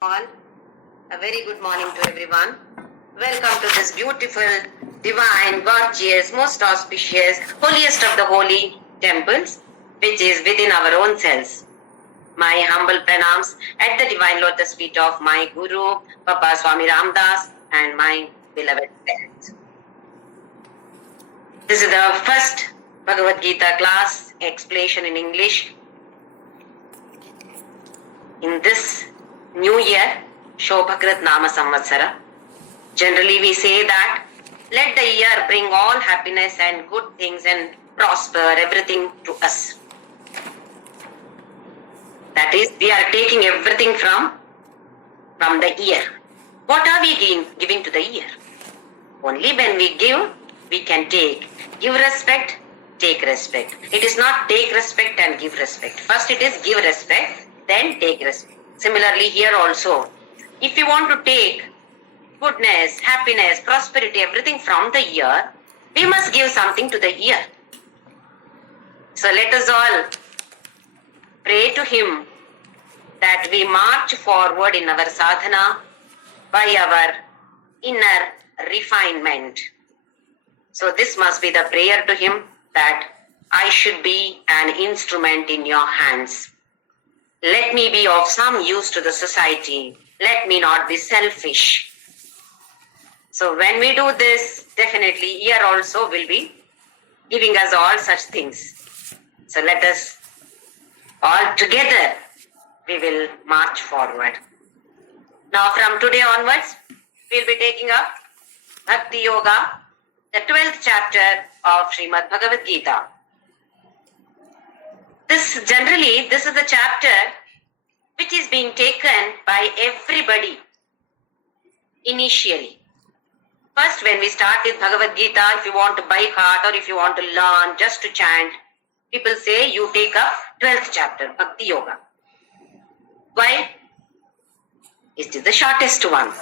All, a very good morning to everyone. Welcome to this beautiful, divine, gorgeous, most auspicious, holiest of the holy temples, which is within our own selves. My humble pranams at the divine lotus feet of my Guru, Papa Swami Ramdas, and my beloved parents. This is the first Bhagavadgita class explanation in English. In this New Year, Shobhakrit Nama Samvatsara. Generally we say that let the year bring all happiness and good things and prosper everything to us. That is, we are taking everything from the year. What are we giving to the year? Only when we give, we can take. Give respect, take respect. It is not take respect and give respect. First it is give respect, then take respect. Similarly here also, if you want to take goodness, happiness, prosperity, everything from the year, we must give something to the year. So let us all pray to Him that we march forward in our sadhana by our inner refinement. So this must be the prayer to Him, that I should be an instrument in your hands. Let me be of some use to the society. Let me not be selfish. So when we do this, definitely here also will be giving us all such things. So let us all together, we will march forward. Now from today onwards, we will be taking up Bhakti Yoga, the 12th chapter of Srimad Bhagavadgita. This is the chapter which is being taken by everybody initially. First, when we start with Bhagavad Gita, if you want to by heart or if you want to learn just to chant, people say you take up 12th chapter, Bhakti Yoga. Why? It is the shortest one.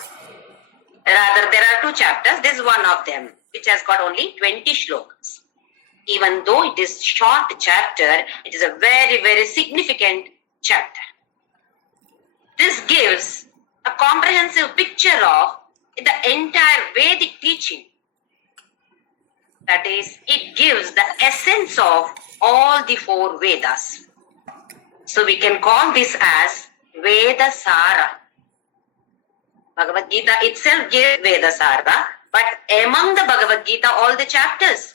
Rather, there are two chapters. This is one of them, which has got only 20 shlokas. Even though it is short chapter, it is a very, very significant chapter. This gives a comprehensive picture of the entire Vedic teaching. That is, it gives the essence of all the four Vedas. So we can call this as Veda Sara. Bhagavad Gita itself gives Veda Sara, but among the Bhagavad Gita, all the chapters,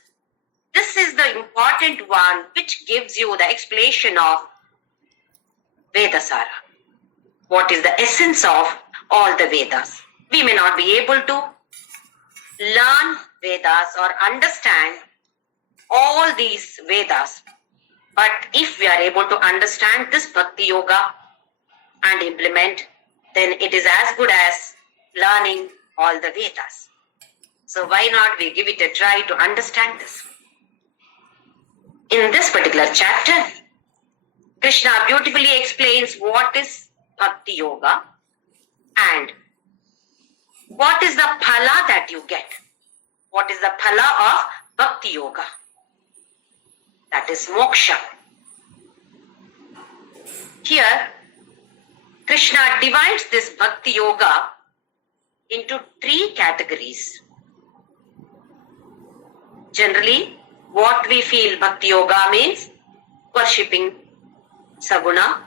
this is the important one which gives you the explanation of Vedasara. What is the essence of all the Vedas? We may not be able to learn Vedas or understand all these Vedas, but if we are able to understand this Bhakti Yoga and implement, then it is as good as learning all the Vedas. So why not we give it a try to understand this? In this particular chapter, Krishna beautifully explains what is Bhakti Yoga and what is the phala that you get. What is the phala of Bhakti Yoga? That is moksha. Here, Krishna divides this Bhakti Yoga into three categories. Generally, what we feel Bhakti Yoga means worshipping Saguna,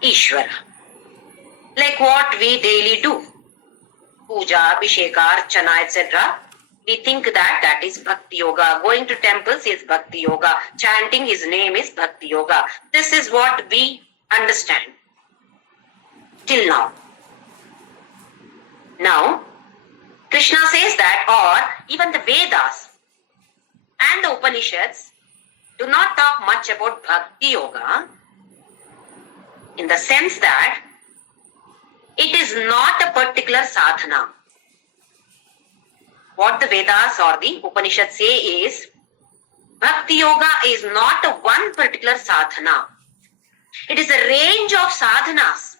Ishvara. Like what we daily do. Puja, Abhisheka, Archana, etc. We think that is Bhakti Yoga. Going to temples is Bhakti Yoga. Chanting His name is Bhakti Yoga. This is what we understand till now. Now, Krishna says that, or even the Vedas and the Upanishads do not talk much about Bhakti Yoga in the sense that it is not a particular sadhana. What the Vedas or the Upanishads say is, Bhakti Yoga is not a one particular sadhana. It is a range of sadhanas,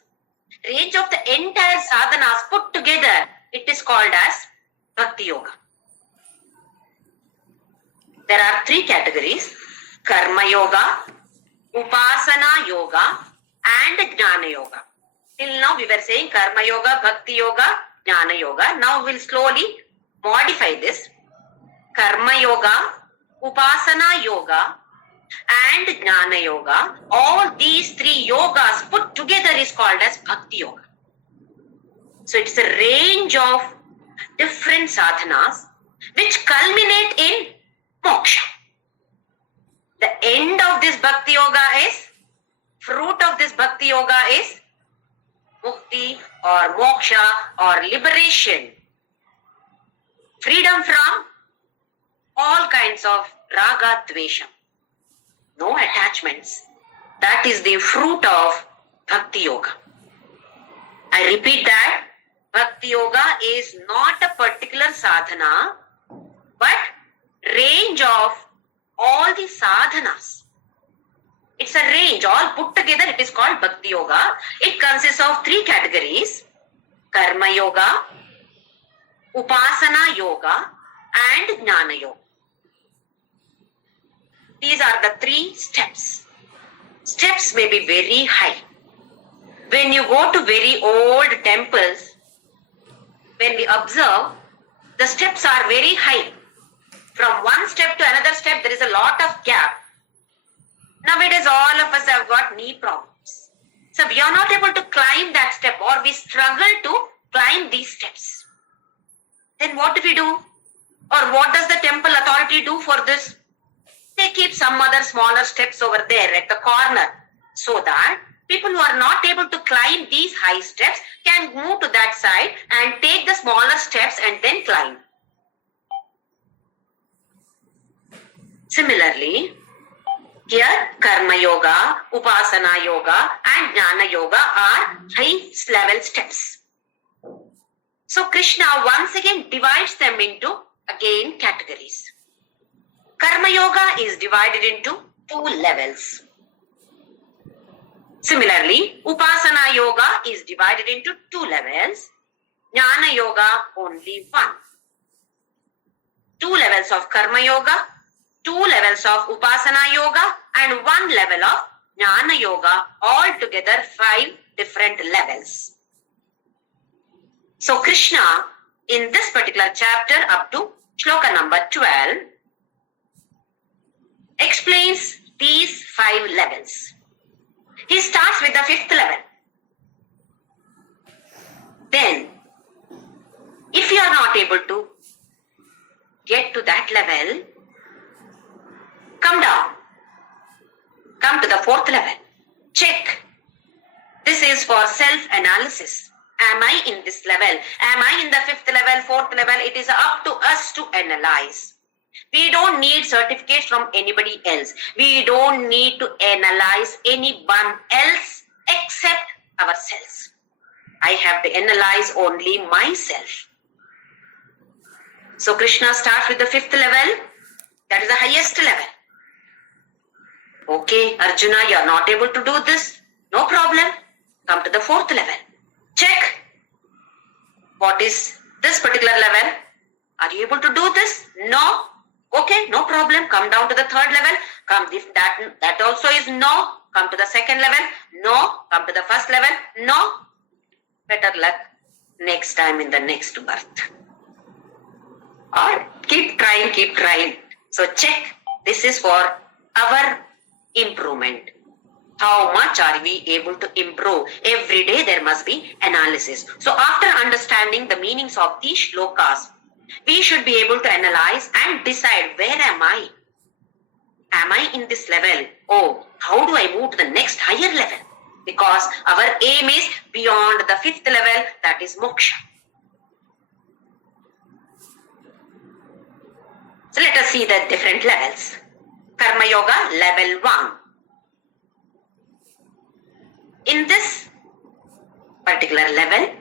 range of the entire sadhanas put together. It is called as Bhakti Yoga. There are three categories: Karma Yoga, Upasana Yoga, and Jnana Yoga. Till now we were saying Karma Yoga, Bhakti Yoga, Jnana Yoga. Now we'll slowly modify this. Karma Yoga, Upasana Yoga and Jnana Yoga. All these three yogas put together is called as Bhakti Yoga. So it's a range of different sadhanas which culminate in moksha. The end of this Bhakti Yoga is, fruit of this Bhakti Yoga is mukti or moksha or liberation. Freedom from all kinds of raga, dvesha. No attachments. That is the fruit of Bhakti Yoga. I repeat that. Bhakti Yoga is not a particular sadhana, but range of all the sadhanas. It's a range, all put together it is called Bhakti Yoga. It consists of three categories: Karma Yoga, Upasana Yoga and Jnana Yoga. These are the three steps. Steps may be very high. When you go to very old temples, when we observe, the steps are very high. From one step to another step, there is a lot of gap. Nowadays, all of us have got knee problems. So we are not able to climb that step, or we struggle to climb these steps. Then what do we do? Or what does the temple authority do for this? They keep some other smaller steps over there at the corner, so that people who are not able to climb these high steps can move to that side and take the smaller steps and then climb. Similarly, here Karma Yoga, Upasana Yoga and Jnana Yoga are high level steps. So Krishna once again divides them into again categories. Karma Yoga is divided into 2 levels. Similarly, Upasana Yoga is divided into 2 levels. Jnana Yoga only 1. 2 levels of Karma Yoga, 2 levels of Upasana Yoga and 1 level of Jnana Yoga, all together 5 different levels. So Krishna in this particular chapter up to Shloka number 12 explains these 5 levels. He starts with the 5th level. Then, if you are not able to get to that level, come down. Come to the 4th level. Check. This is for self-analysis. Am I in this level? Am I in the 5th level, 4th level? It is up to us to analyze. We don't need certificates from anybody else. We don't need to analyze anyone else except ourselves. I have to analyze only myself. So Krishna starts with the 5th level. That is the highest level. Okay, Arjuna, you are not able to do this. No problem. Come to the 4th level. Check. What is this particular level? Are you able to do this? No. Okay, no problem. Come down to the 3rd level. Come, if that also is no. Come to the 2nd level. No. Come to the 1st level. No. Better luck next time in the next birth. Or keep trying, keep trying. So check. This is for our improvement. How much are we able to improve? Every day there must be analysis. So after understanding the meanings of these shlokas, we should be able to analyze and decide, where am I? Am I in this level? Oh, how do I move to the next higher level? Because our aim is beyond the 5th level, that is moksha. So let us see the different levels. Karma Yoga level 1. In this particular level,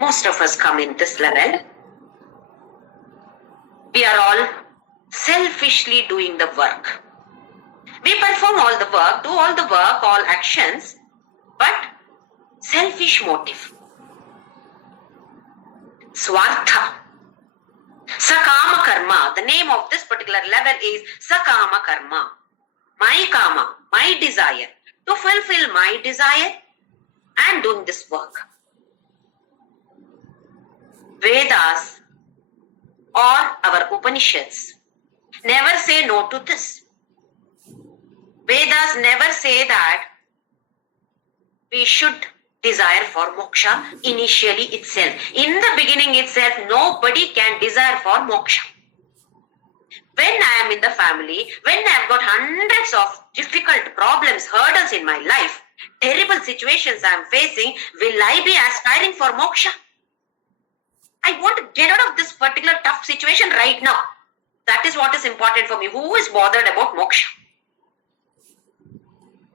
most of us come in this level. We are all selfishly doing the work. We perform all the work, do all the work, all actions, but selfish motive. Swartha. Sakama karma. The name of this particular level is Sakama karma. My kama, my desire. To fulfill my desire, and doing this work. Vedas or our Upanishads never say no to this. Vedas never say that we should desire for moksha initially itself. In the beginning itself, nobody can desire for moksha. When I am in the family, when I have got hundreds of difficult problems, hurdles in my life, terrible situations I am facing, will I be aspiring for moksha? I want to get out of this particular tough situation right now. That is what is important for me. Who is bothered about moksha?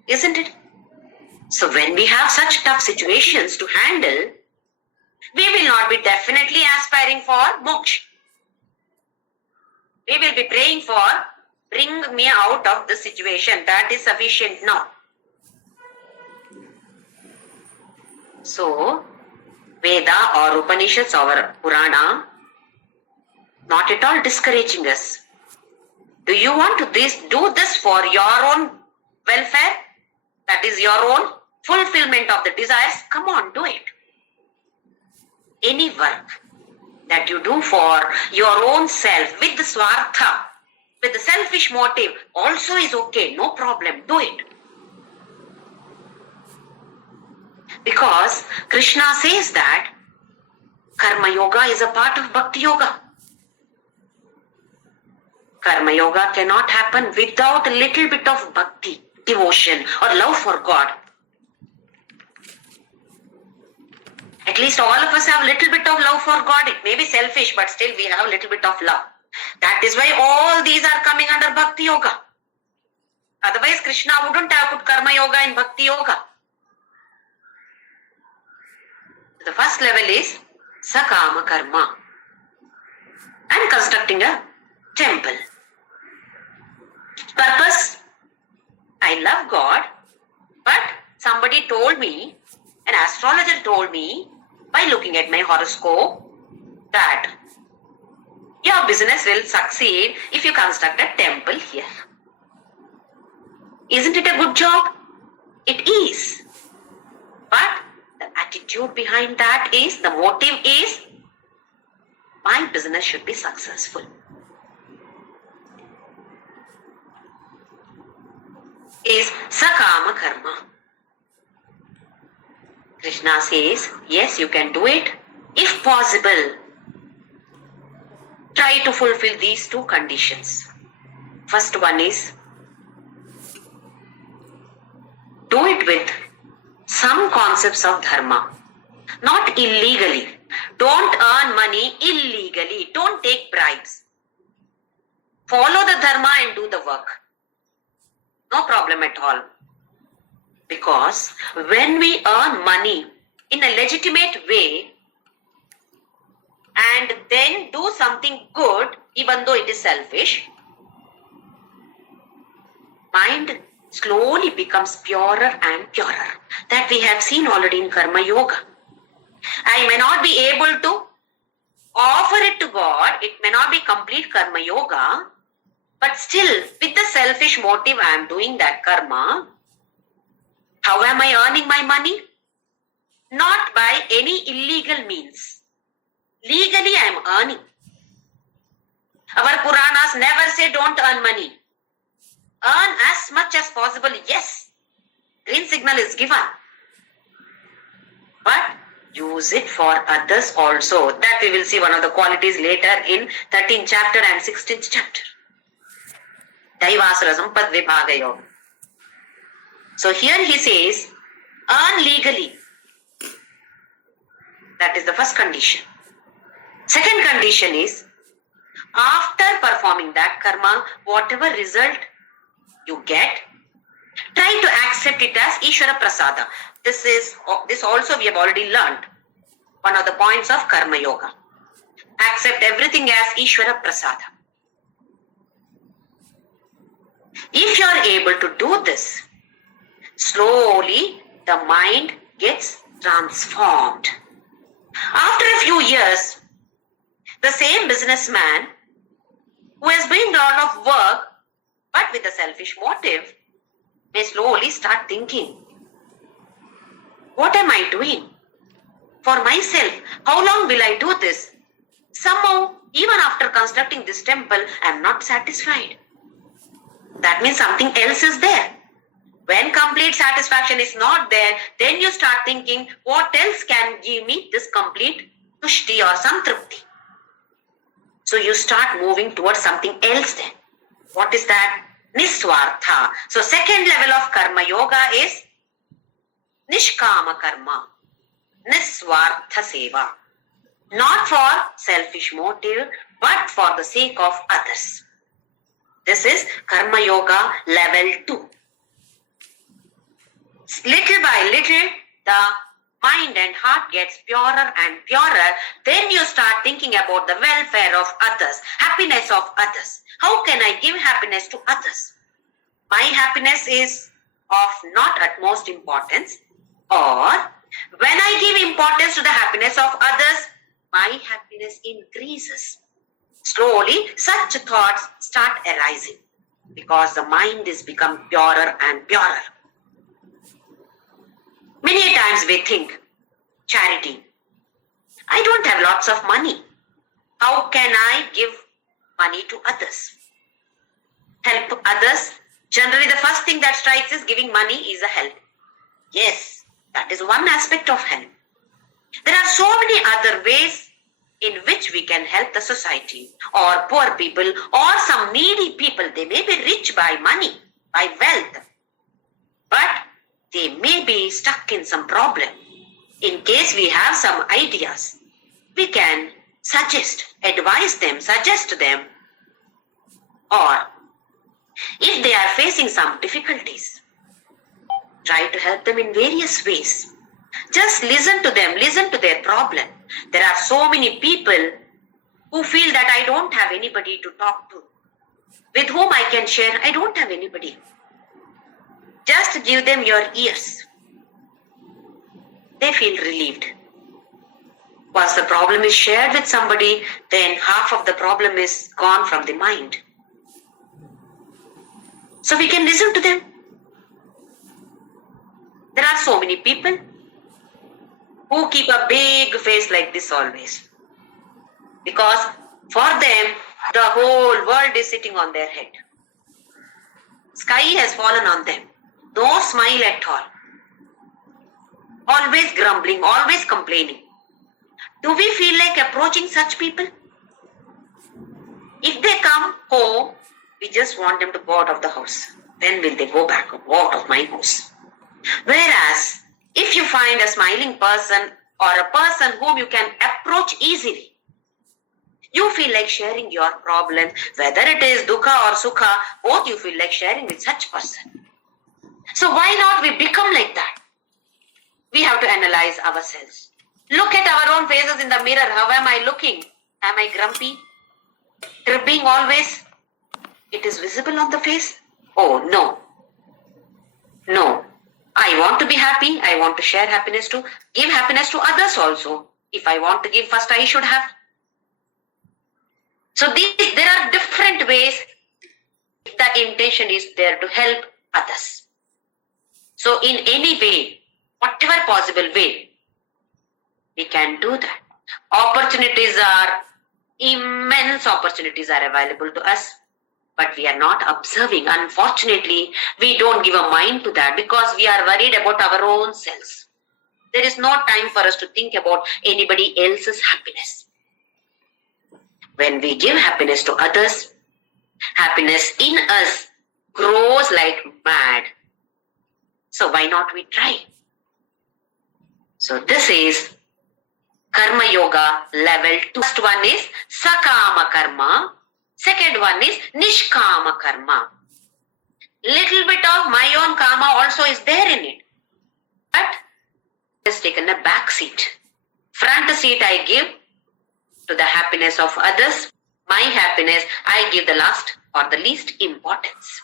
Isn't it? So when we have such tough situations to handle, we will not be definitely aspiring for moksha. We will be praying for, bring me out of the situation. That is sufficient now. So, Veda or Upanishads or Purana, not at all discouraging us. Do you want to do this for your own welfare? That is your own fulfillment of the desires? Come on, do it. Any work that you do for your own self with the swartha, with the selfish motive, also is okay, no problem, do it. Because Krishna says that Karma Yoga is a part of Bhakti Yoga. Karma Yoga cannot happen without a little bit of bhakti, devotion or love for God. At least all of us have a little bit of love for God. It may be selfish, but still we have a little bit of love. That is why all these are coming under Bhakti Yoga. Otherwise, Krishna wouldn't have put Karma Yoga in Bhakti Yoga. The first level is Sakama Karma. I'm constructing a temple. Purpose, I love God, but somebody told me, an astrologer told me, by looking at my horoscope, that your business will succeed if you construct a temple here. Isn't it a good job? It is. But the attitude behind that is, the motive is, my business should be successful. Is Sakama Karma. Krishna says, yes, you can do it. If possible, try to fulfill these two conditions. First one is, do it with some concepts of dharma, not illegally. Don't earn money illegally. Don't take bribes. Follow the dharma and do the work. No problem at all. Because when we earn money in a legitimate way and then do something good, even though it is selfish, mind slowly becomes purer and purer. That we have seen already in Karma Yoga. I may not be able to offer it to God, it may not be complete Karma Yoga, but still with the selfish motive I am doing that karma. How am I earning my money? Not by any illegal means. Legally I am earning. Our Puranas never say don't earn money. Earn as much as possible, yes. Green signal is given. But use it for others also. That we will see one of the qualities later in 13th chapter and 16th chapter. Daivasara Sampad Vibhaga Yoga. So here he says, earn legally. That is the first condition. Second condition is, after performing that karma, whatever result you get, try to accept it as Ishvara Prasada. This also we have already learned. One of the points of Karma Yoga. Accept everything as Ishvara Prasada. If you are able to do this, slowly the mind gets transformed. After a few years, the same businessman who has been doing a lot of work but with a selfish motive may slowly start thinking, What am I doing? For myself, how long will I do this? Somehow, even after constructing this temple, I am not satisfied. That means something else is there. When complete satisfaction is not there, then you start thinking, what else can give me this complete tushti or samtrupti? So you start moving towards something else then. What is that? Niswartha. So second level of karma yoga is nishkama karma. Niswartha seva. Not for selfish motive, but for the sake of others. This is karma yoga level 2. Little by little, the mind and heart gets purer and purer. Then you start thinking about the welfare of others, happiness of others. How can I give happiness to others? My happiness is of not utmost importance, or when I give importance to the happiness of others, my happiness increases. Slowly, such thoughts start arising because the mind is become purer and purer. Many times we think, charity. I don't have lots of money. How can I give money to others? Help others. Generally, the first thing that strikes is giving money is a help. Yes, that is one aspect of help. There are so many other ways in which we can help the society or poor people or some needy people. They may be rich by money, by wealth, but they may be stuck in some problem. In case we have some ideas, we can suggest, advise them, suggest them, or if they are facing some difficulties, try to help them in various ways. Just listen to them, listen to their problem. There are so many people who feel that I don't have anybody to talk to, with whom I can share. I don't have anybody. Just give them your ears. They feel relieved. Once the problem is shared with somebody, then half of the problem is gone from the mind. So we can listen to them. There are so many people who keep a big face like this always. Because for them, the whole world is sitting on their head. Sky has fallen on them. No smile at all. Always grumbling, always complaining. Do we feel like approaching such people? If they come home, we just want them to go out of the house. When will they go back? Go out of my house. Whereas, if you find a smiling person or a person whom you can approach easily, you feel like sharing your problem, whether it is dukkha or sukha, both you feel like sharing with such person. So why not we become like that? We have to analyze ourselves. Look at our own faces in the mirror. How am I looking? Am I grumpy? Tripping always? It is visible on the face? Oh, no. No. I want to be happy. I want to share happiness to, give happiness to others also. If I want to give first, I should have. So there are different ways the intention is there to help others. So in any way, whatever possible way, we can do that. Opportunities are, immense opportunities are available to us, but we are not observing. Unfortunately, we don't give a mind to that because we are worried about our own selves. There is no time for us to think about anybody else's happiness. When we give happiness to others, happiness in us grows like mad. So why not we try? So this is Karma Yoga level 2. First one is Sakama Karma. Second one is Nishkama Karma. Little bit of my own karma also is there in it. But it has taken a back seat. Front seat I give to the happiness of others. My happiness I give the last or the least importance.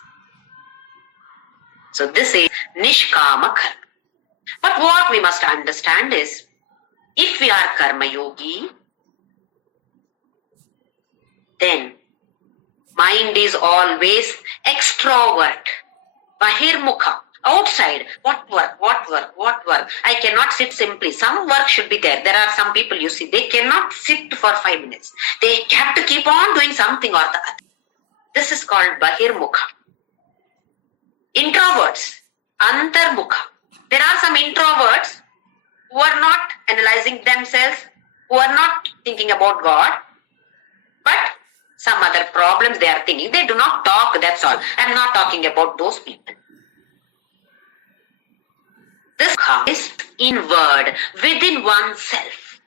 So this is Nishkama Karma. But what we must understand is, if we are Karma Yogi, then mind is always extrovert, Bahirmukha, Outside, what work? I cannot sit simply. Some work should be there. There are some people, you see, they cannot sit for 5 minutes. They have to keep on doing something or the other. This is called Bahirmukha. Introverts, Antarmukha. There are some introverts who are not analyzing themselves, who are not thinking about God, but some other problems they are thinking. They do not talk, that's all. I am not talking about those people. This is inward, within oneself.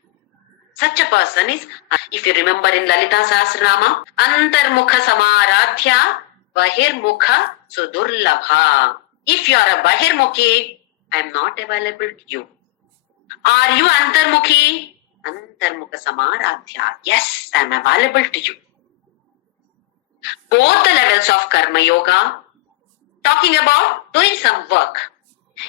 Such a person is, if you remember in Lalita Sahasranama, Antarmukha Samaradhya Bahirmukha Sudurlabha. If you are a Bahirmukhi, I am not available to you. Are you Antarmukhi? Antarmukha Samaradhya. Yes, I am available to you. Both the levels of Karma Yoga, talking about doing some work.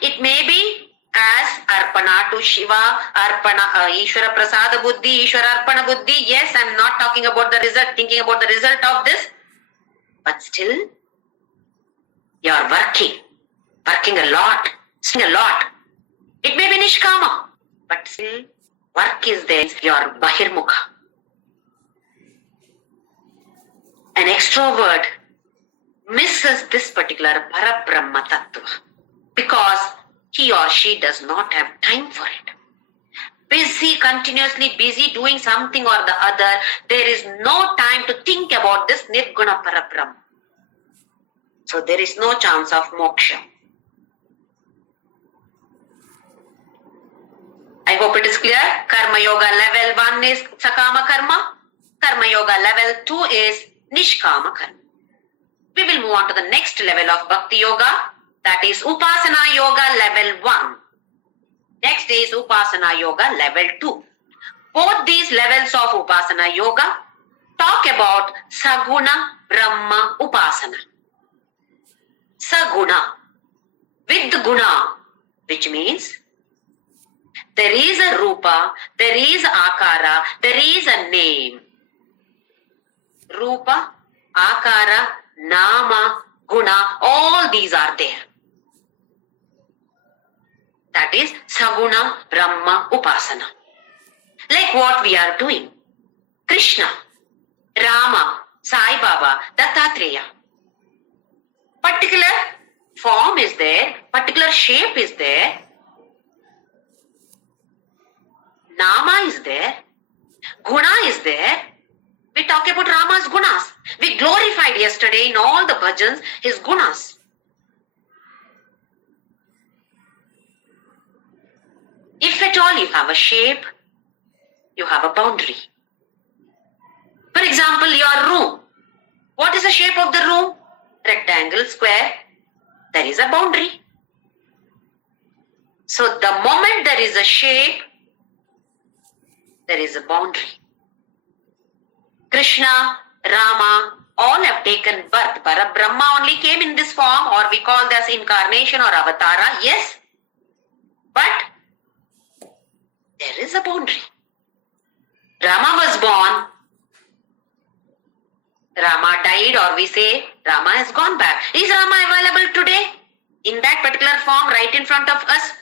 It may be as Arpana to Shiva, Arpana, Ishvara Prasada Buddhi, Ishvara Arpana Buddhi. Yes, I am not talking about the result, thinking about the result of this. But still, you are working a lot, a lot. It may be Nishkama, but still, work is there. You are Bahirmukha. An extrovert misses this particular Parabrahma Tattva because he or she does not have time for it. Continuously busy doing something or the other, there is no time to think about this Nirguna Parabrahma. So there is no chance of moksha. I hope it is clear. Karma Yoga level 1 is Sakama Karma. Karma Yoga level 2 is Nishkama Karma. We will move on to the next level of Bhakti Yoga, that is Upasana Yoga level 1. Next is Upasana Yoga level 2. Both these levels of Upasana Yoga talk about Saguna Brahma Upasana. Saguna, with Guna, which means there is a Rupa, there is Akara, there is a name. Rupa, Akara, Nama, Guna, all these are there. That is Saguna Brahma Upasana. Like what we are doing. Krishna, Rama, Sai Baba, Dattatreya. Particular form is there, particular shape is there. Nama is there, Guna is there. We talk about Rama's Gunas. We glorified yesterday in all the bhajans his Gunas. If at all you have a shape, you have a boundary. For example, your room. What is the shape of the room? Rectangle, square. There is a boundary. So the moment there is a shape, there is a boundary. Krishna, Rama, all have taken birth. Parabrahma only came in this form, or we call this incarnation or avatara. Yes. But there is a boundary. Rama was born. Rama died, or we say Rama has gone back. Is Rama available today? In that particular form right in front of us?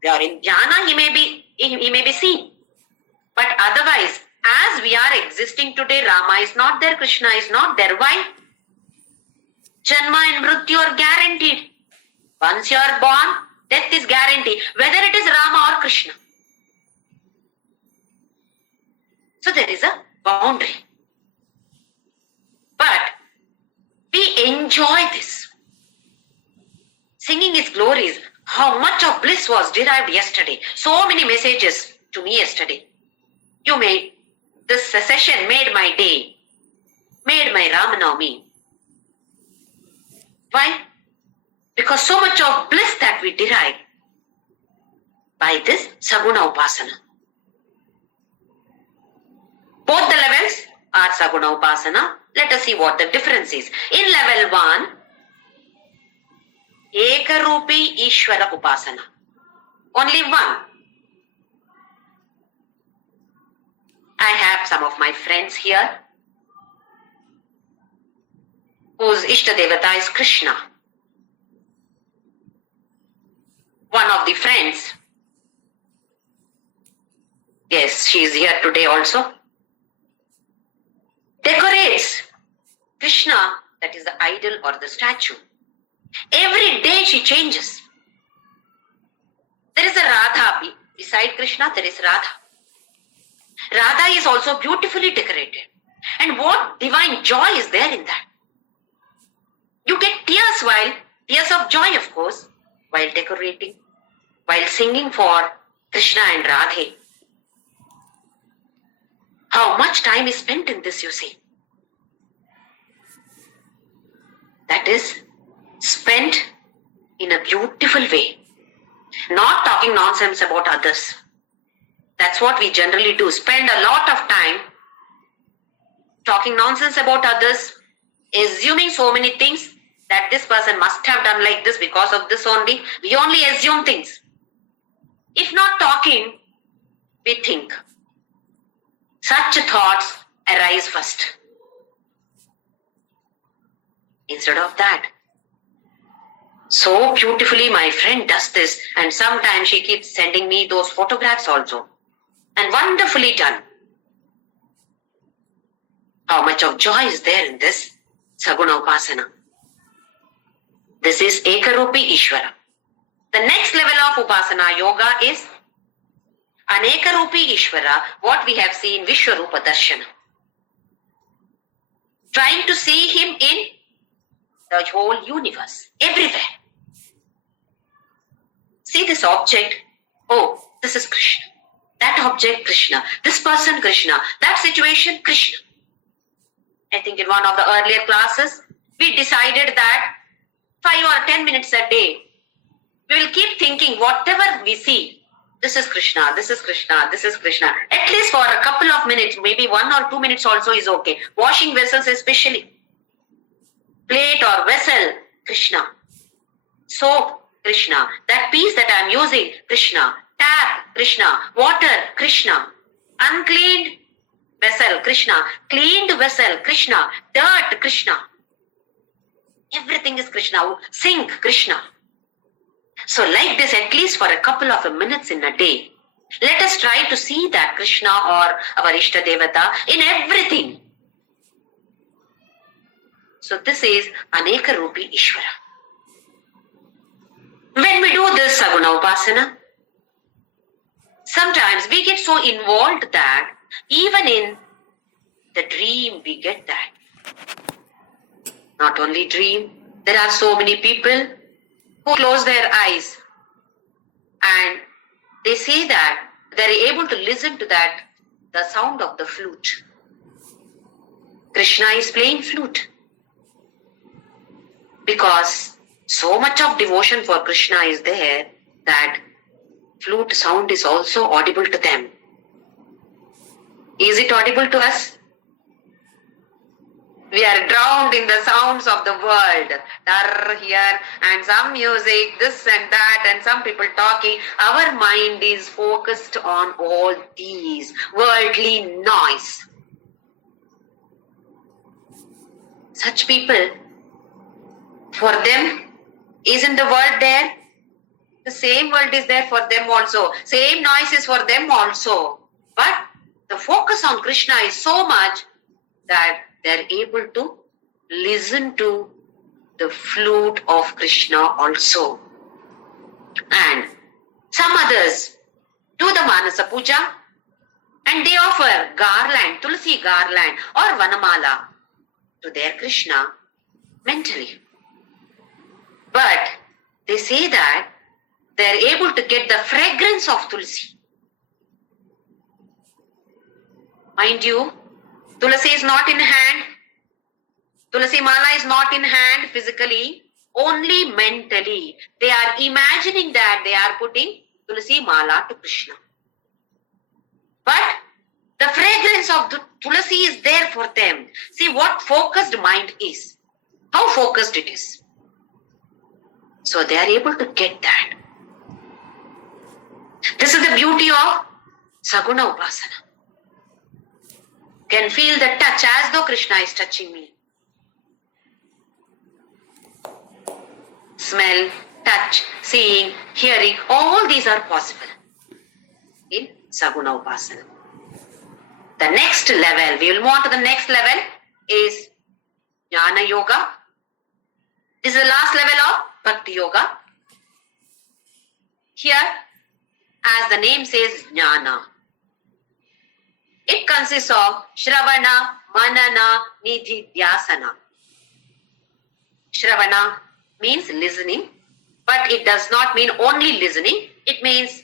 We are in jhana, he may be seen. But otherwise, as we are existing today, Rama is not there, Krishna is not there. Why? Janma and Mrityu are guaranteed. Once you are born, death is guaranteed, whether it is Rama or Krishna. So there is a boundary. But we enjoy this. Singing its glories. How much of bliss was derived yesterday. So many messages to me yesterday. This session made my day. Made my Ramanavami. Why? Because so much of bliss that we derive by this Saguna Upasana. Both the levels are Saguna Upasana. Let us see what the difference is. In level 1, Ekarupi Ishvara Upasana. Only one. I have some of my friends here whose Ishta Devata is Krishna. the friends, yes, she is here today also, decorates Krishna, that is the idol or the statue. Every day she changes. There is a Radha. Beside Krishna, there is Radha. Radha is also beautifully decorated. And what divine joy is there in that? You get tears of joy, of course, while decorating, while singing for Krishna and Radhe. How much time is spent in this, you see? That is spent in a beautiful way. Not talking nonsense about others. That's what we generally do. Spend a lot of time talking nonsense about others, assuming so many things that this person must have done like this because of this only. We only assume things. If not talking, we think. Such thoughts arise first. Instead of that, so beautifully my friend does this, and sometimes she keeps sending me those photographs also. And wonderfully done. How much of joy is there in this Saguna Upasana? This is Ekarupi Ishvara. The next level of Upasana Yoga is Anekarupi Ishvara, what we have seen Vishwarupa Darshana. Trying to see him in the whole universe, everywhere. See this object, oh, this is Krishna. That object, Krishna. This person, Krishna. That situation, Krishna. I think in one of the earlier classes, we decided that 5 or 10 minutes a day, we will keep thinking whatever we see, this is Krishna, this is Krishna, this is Krishna. At least for a couple of minutes, maybe 1 or 2 minutes also is okay. Washing vessels especially. Plate or vessel, Krishna. Soap, Krishna. That piece that I am using, Krishna. Tap, Krishna. Water, Krishna. Uncleaned vessel, Krishna. Cleaned vessel, Krishna. Dirt, Krishna. Everything is Krishna. Sink, Krishna. So like this, at least for a couple of minutes in a day, let us try to see that Krishna or our Ishta Devata in everything. So this is Aneka Rupi Ishvara. When we do this Saguna Upasana, sometimes we get so involved that even in the dream we get that. Not only dream, there are so many people who close their eyes and they say that they are able to listen to that, the sound of the flute. Krishna is playing flute. Because so much of devotion for Krishna is there that flute sound is also audible to them. Is it audible to us? We are drowned in the sounds of the world. Dar here and some music, this and that, and some people talking. Our mind is focused on all these worldly noise. Such people, for them, isn't the world there? The same world is there for them also. Same noise is for them also. But the focus on Krishna is so much that they are able to listen to the flute of Krishna also. And some others do the Manasa Puja and they offer garland, Tulsi garland or Vanamala to their Krishna mentally. But they say that they are able to get the fragrance of Tulsi. Mind you, Tulsi is not in hand. Tulsi Mala is not in hand physically, only mentally. They are imagining that they are putting Tulsi Mala to Krishna. But the fragrance of the Tulsi is there for them. See what focused mind is. How focused it is. So they are able to get that. This is the beauty of Saguna Upasana. Can feel the touch as though Krishna is touching me. Smell touch, seeing, hearing, all these are possible in Saguna Upasana. The next level, we will move on to the next level, is Jnana Yoga. This is the last level of Bhakti Yoga. Here, as the name says, Jnana. It consists of Shravana, Manana, Nididhyasana. Shravana means listening, but it does not mean only listening. It means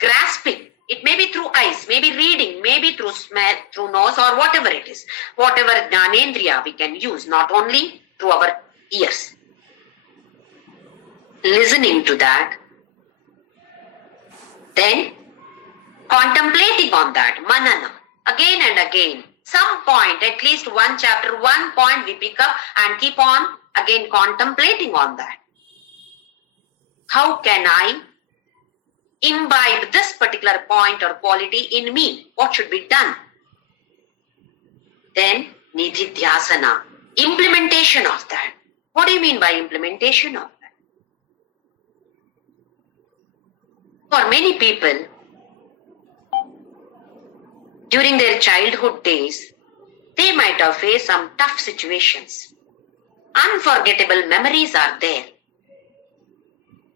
grasping. It may be through eyes, maybe reading, maybe through smell, through nose, or whatever it is. Whatever Jnanendriya we can use, not only through our ears. Listening to that, then contemplating on that, manana, again and again. Some point, at least one chapter, one point we pick up and keep on again contemplating on that. How can I imbibe this particular point or quality in me? What should be done? Then Nididhyasana, implementation of that. What do you mean by implementation of that? For many people, during their childhood days, they might have faced some tough situations. Unforgettable memories are there.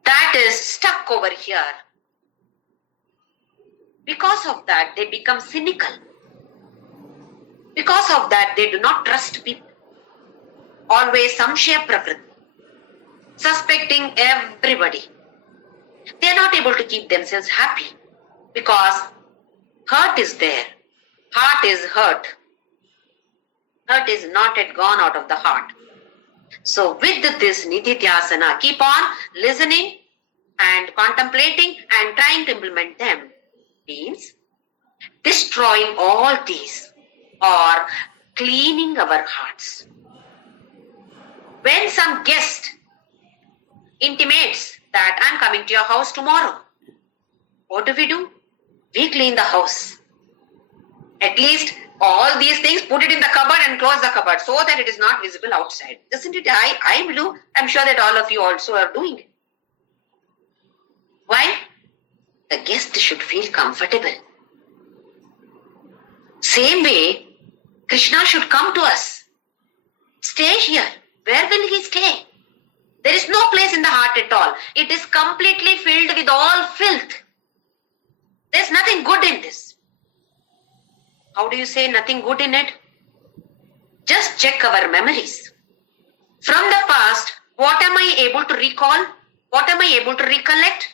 That is stuck over here. Because of that, they become cynical. Because of that, they do not trust people. Always samshaya prakriti, suspecting everybody. They are not able to keep themselves happy because hurt is there. Heart is hurt. Hurt is not yet gone out of the heart. So with this Nididhyasana, keep on listening and contemplating and trying to implement them means destroying all these or cleaning our hearts. When some guest intimates that I'm coming to your house tomorrow, what do? We clean the house. At least all these things, put it in the cupboard and close the cupboard so that it is not visible outside. Isn't it? I will do. I'm sure that all of you also are doing it. Why? The guest should feel comfortable. Same way, Krishna should come to us. Stay here. Where will he stay? There is no place in the heart at all. It is completely filled with all filth. There's nothing good in this. How do you say nothing good in it? Just check our memories. From the past, what am I able to recall? What am I able to recollect?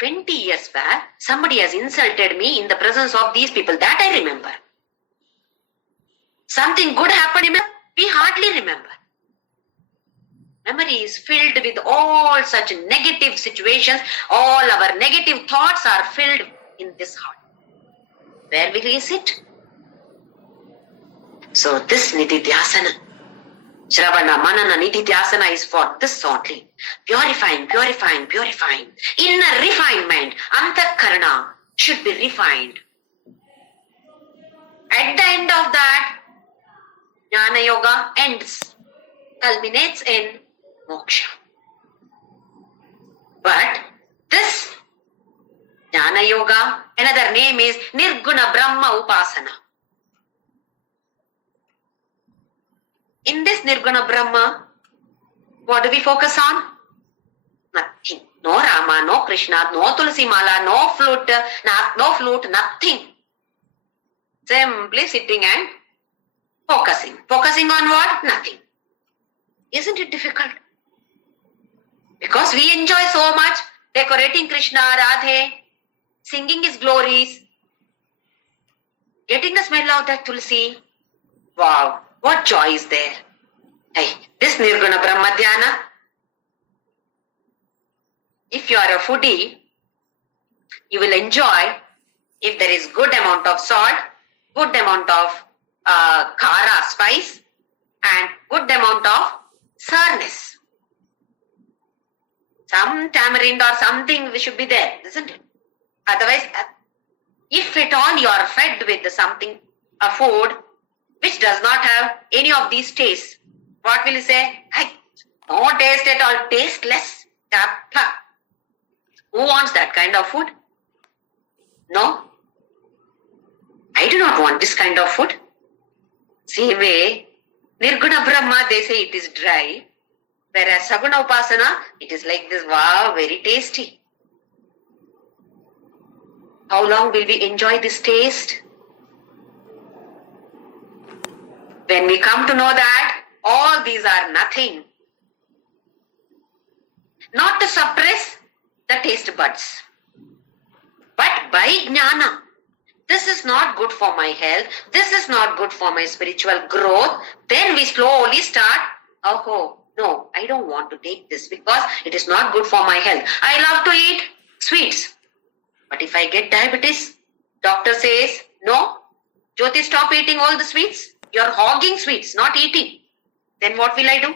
20 years back, somebody has insulted me in the presence of these people. That I remember. Something good happened, we hardly remember. Memory is filled with all such negative situations. All our negative thoughts are filled in this heart. Where will he sit? So this Nididhyasana, Shravana, Manana, Nididhyasana is for this only. Purifying. Inner refinement, Antakarana should be refined. At the end of that, Jnana Yoga ends, culminates in moksha. But this Jnana Yoga, another name is Nirguna Brahma Upasana. In this Nirguna Brahma, what do we focus on? Nothing. No Rama, no Krishna, no Tulsi Mala, no flute, nothing. Simply sitting and focusing. Focusing on what? Nothing. Isn't it difficult? Because we enjoy so much decorating Krishna, Radhe, singing his glories, getting the smell of that Tulsi. Wow, what joy is there. Hey, this Nirguna Brahma Dhyana, if you are a foodie, you will enjoy if there is good amount of salt, good amount of khara, spice, and good amount of sourness. Some tamarind or something should be there, isn't it? Otherwise, if at all you are fed with something, a food which does not have any of these tastes, What will you say? No taste at all, tasteless. Who wants that kind of food? No. I do not want this kind of food. Same way, Nirguna Brahma, they say it is dry. Whereas Saguna Upasana, it is like this, wow, very tasty. How long will we enjoy this taste? When we come to know that all these are nothing. Not to suppress the taste buds, but by jnana. This is not good for my health. This is not good for my spiritual growth. Then we slowly start, oh no, I don't want to take this because it is not good for my health. I love to eat sweets. But if I get diabetes, doctor says, no, Jyoti, stop eating all the sweets. You are hogging sweets, not eating. Then what will I do?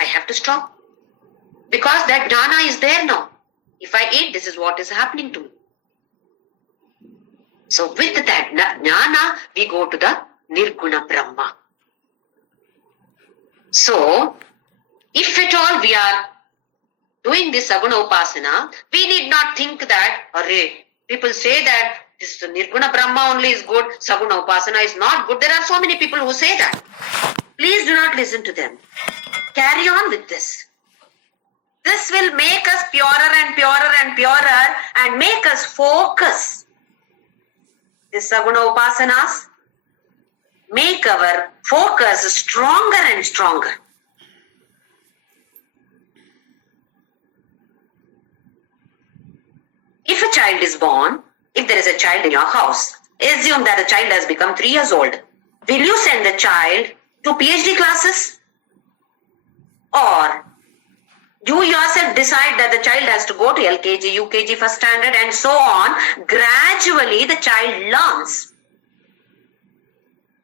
I have to stop. Because that jnana is there now. If I eat, this is what is happening to me. So with that jnana, we go to the Nirguna Brahma. So, if at all we are doing this Saguna Upasana, we need not think that, people say that this Nirguna Brahma only is good, Saguna Upasana is not good. There are so many people who say that. Please do not listen to them. Carry on with this. This will make us purer and purer and purer and make us focus. This Saguna Upasanas make our focus stronger and stronger. If a child is born, if there is a child in your house, assume that the child has become 3 years old. Will you send the child to PhD classes? Or you yourself decide that the child has to go to LKG, UKG, first standard and so on. Gradually the child learns.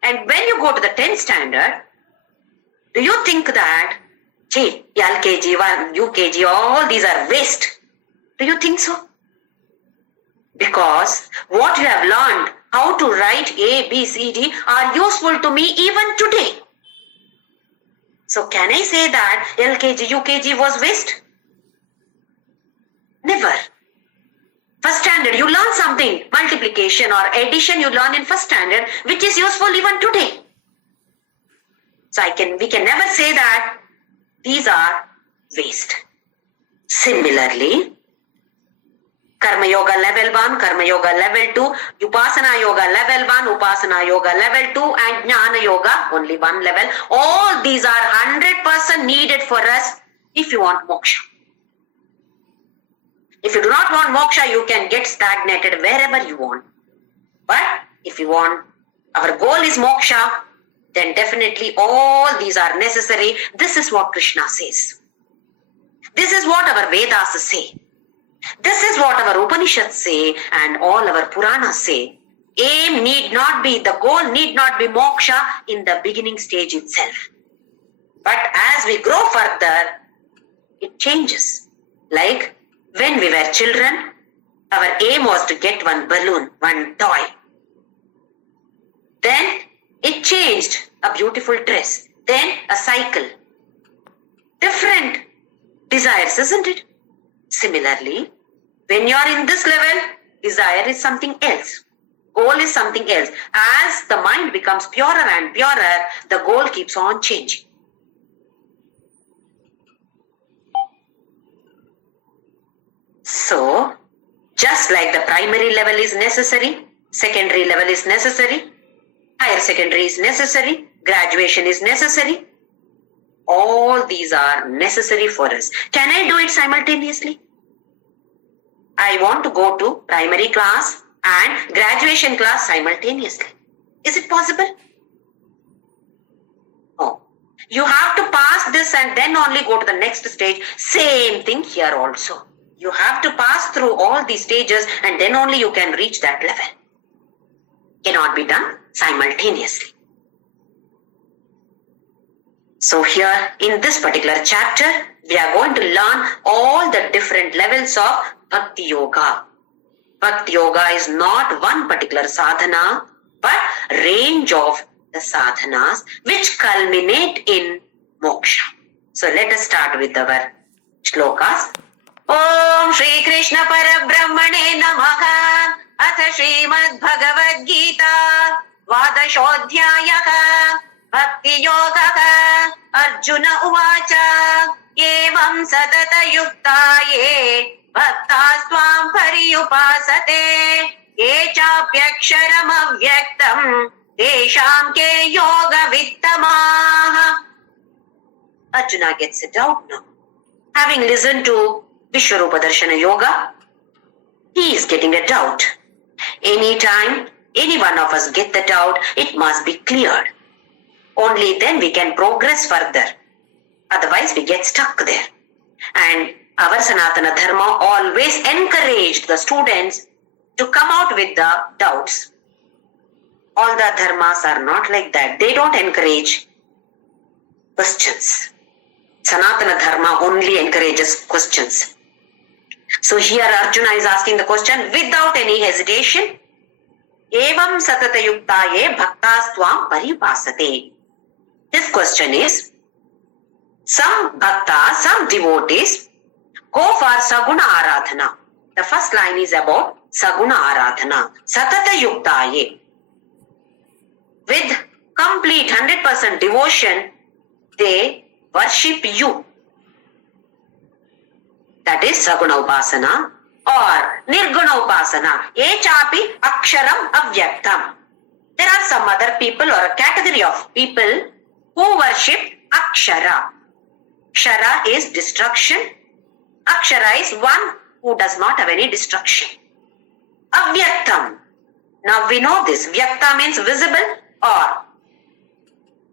And when you go to the 10th standard, do you think that, LKG, UKG, all these are waste? Do you think so? Because what you have learned, how to write A, B, C, D are useful to me even today. So can I say that LKG, UKG was waste? Never. First standard, you learn something, multiplication or addition you learn in first standard, which is useful even today. So we can never say that these are waste. Similarly, Karma Yoga level 1, Karma Yoga level 2, Upasana Yoga level 1, Upasana Yoga level 2 and Jnana Yoga only 1 level. All these are 100% needed for us if you want moksha. If you do not want moksha, you can get stagnated wherever you want. But if you want, our goal is moksha, then definitely all these are necessary. This is what Krishna says. This is what our Vedas say. This is what our Upanishads say and all our Puranas say. The goal need not be moksha in the beginning stage itself. But as we grow further, it changes. Like when we were children, our aim was to get one balloon, one toy. Then it changed, a beautiful dress. Then a cycle. Different desires, isn't it? Similarly, when you are in this level, desire is something else. Goal is something else. As the mind becomes purer and purer, the goal keeps on changing. So, just like the primary level is necessary, secondary level is necessary, higher secondary is necessary, graduation is necessary, all these are necessary for us. Can I do it simultaneously? I want to go to primary class and graduation class simultaneously. Is it possible? No. You have to pass this and then only go to the next stage. Same thing here also. You have to pass through all these stages and then only you can reach that level. Cannot be done simultaneously. So here in this particular chapter, we are going to learn all the different levels of Bhakti Yoga. Bhakti Yoga is not one particular sadhana, but range of the sadhanas which culminate in moksha. So let us start with our shlokas. Om Shri Krishna Parabrahmane Namaha. Atha Srimad Bhagavadgita Dvadashodhyayah Bhakti Yogaha Arjuna Uvacha Evam Satata Yuktaye Bhaktastvam Pariyupasate Ye Chapyaksharam Avyaktam Tesham Ke Yoga Vittamaha. Arjuna gets it out now. Having listened to Vishwarupa Darshana Yoga, he is getting a doubt. Anytime any one of us get the doubt, it must be cleared. Only then we can progress further. Otherwise we get stuck there. And our Sanatana Dharma always encouraged the students to come out with the doubts. All the dharmas are not like that. They don't encourage questions. Sanatana Dharma only encourages questions. So here Arjuna is asking the question without any hesitation. Evam satata yuktaye bhaktastvam paripasate. This question is, some bhaktas, some devotees go for saguna aradhana. The first line is about saguna aradhana. Satata yuktaye. With complete 100% devotion, they worship you. That is saguna upasana or nirguna upasana. Echapi aksharam avyaktam. There are some other people or a category of people who worship akshara. Kshara is destruction. Akshara is one who does not have any destruction. Avyaktam. Now we know this. Vyakta means visible or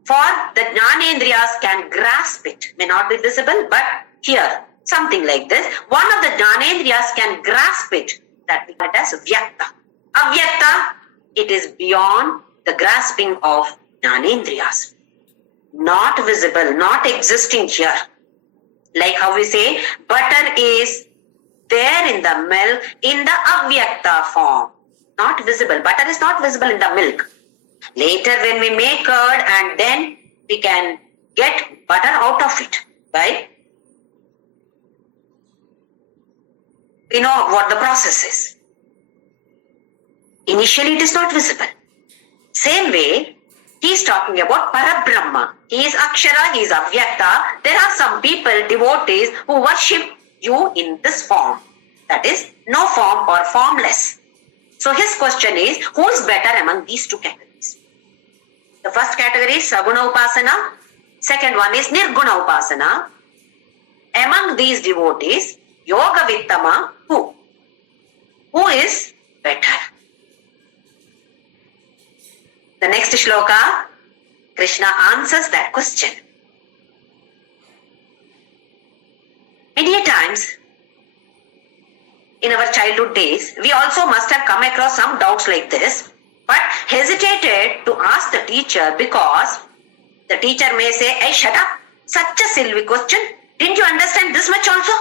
for the jnanendriyas can grasp it. May not be visible, but here something like this. One of the jnanendriyas can grasp it. That we call it as vyakta. Avyakta, it is beyond the grasping of jnanendriyas. Not visible, not existing here. Like how we say, butter is there in the milk in the avyakta form. Not visible. Butter is not visible in the milk. Later when we make curd and then we can get butter out of it. Right? We know what the process is. Initially it is not visible. Same way, he is talking about Parabrahma. He is Akshara, he is Avyakta. There are some people, devotees, who worship you in this form. That is, no form or formless. So his question is, who is better among these two categories? The first category is Saguna Upasana. Second one is Nirguna Upasana. Among these devotees, Yoga Vittama, who? Who is better? The next shloka, Krishna answers that question. Many times, in our childhood days, we also must have come across some doubts like this, but hesitated to ask the teacher because the teacher may say, "Hey, shut up, such a silly question. Didn't you understand this much also?"